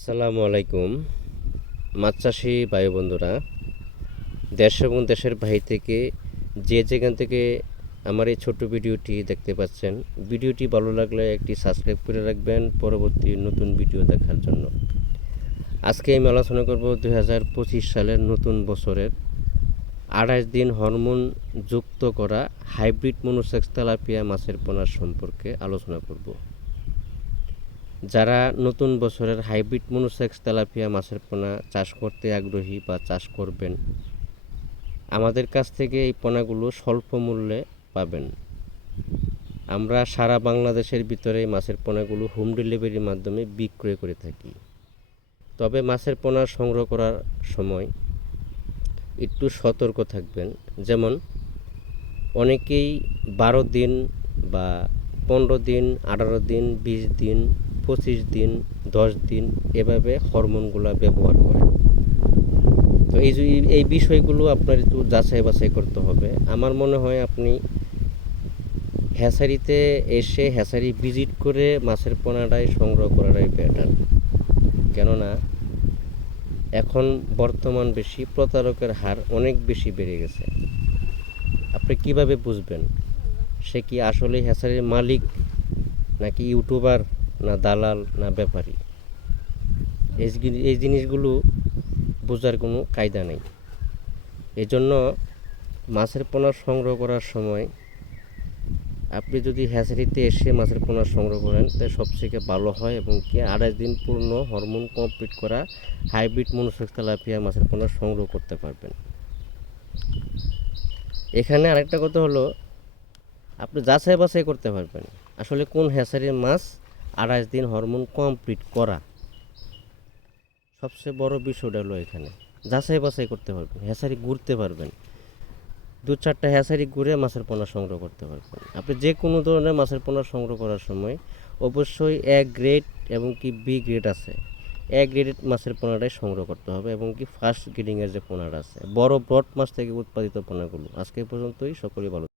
আসসালামু আলাইকুম, মাছ চাষি ভাই বন্ধুরা। দেশ এবং দেশের বাহির থেকে যে যেখান থেকে আমার এই ছোট্ট ভিডিওটি দেখতে পাচ্ছেন, ভিডিওটি ভালো লাগলে একটি সাবস্ক্রাইব করে রাখবেন পরবর্তী নতুন ভিডিও দেখার জন্য। আজকে আমি আলোচনা করব দুই হাজার পঁচিশ সালের নতুন বছরের। আড়াইশ দিন হরমোন যুক্ত করা হাইব্রিড মনোসেক্স মাছের পোনার সম্পর্কে আলোচনা করব। যারা নতুন বছরের হাইব্রিড মনোসেক্স তেলাপিয়া মাছের পোনা চাষ করতে আগ্রহী বা চাষ করবেন, আমাদের কাছ থেকে এই পোনাগুলো স্বল্প মূল্যে পাবেন। আমরা সারা বাংলাদেশের ভিতরে মাছের পোনাগুলো হোম ডেলিভারির মাধ্যমে বিক্রয় করে থাকি। তবে মাছের পোনা সংগ্রহ করার সময় একটু সতর্ক থাকবেন। যেমন, অনেকেই বারো দিন বা পনেরো দিন, আঠারো দিন, বিশ দিন পঁচিশ দিন, দশ দিন এভাবে হরমোনগুলো ব্যবহার করে তো এই এই বিষয়গুলো আপনার একটু যাচাই বাছাই করতে হবে। আমার মনে হয় আপনি হ্যাচারিতে এসে হ্যাচারি ভিজিট করে মাছের পোনাটাই সংগ্রহ করাটাই বেটার কেননা, এখন বর্তমান বেশি প্রতারকের হার অনেক বেশি বেড়ে গেছে। আপনি কীভাবে বুঝবেন? সে কি আসলে হ্যাচারির মালিক নাকি ইউটিউবার? না দালাল, না ব্যাপারী। এই এই জিনিসগুলো বোঝার কোনো কায়দা নেই। এই জন্য মাছের পোনা সংগ্রহ করার সময় আপনি যদি হ্যাচারিতে এসে মাছের পোনা সংগ্রহ করেন তাহলে সবথেকে ভালো হয় এবং কি আড়াই দিন পূর্ণ হরমোন কমপ্লিট করা হাইব্রিড তেলাপিয়া মাছের পোনা সংগ্রহ করতে পারবেন। এখানে আরেকটা কথা হলো, আপনি যাচাই বাছাই করতে পারবেন আসলে কোন হ্যাচারির মাছ আড়াইশ দিন হরমোন কমপ্লিট করা। সবচেয়ে বড় বিষয়টা হলো এখানে, যাচাই বাছাই করতে পারবেন হ্যাচারি ঘুরতে পারবেন। দু চারটা হ্যাচারি ঘুরে মাছের পোনা সংগ্রহ করতে পারবেন। আপনি যে কোনো ধরনের মাছের পোনা সংগ্রহ করার সময় অবশ্যই এ গ্রেড এবং কি বি গ্রেড আছে। এ গ্রেডেড মাছের পোনাটাই সংগ্রহ করতে হবে এবং কি ফার্স্ট গ্রেডিংয়ের যে পোনাটা আছে। বড় ব্রড মাছ থেকে উৎপাদিত পোনাগুলো। আজকে পর্যন্তই, সকলেই ভালো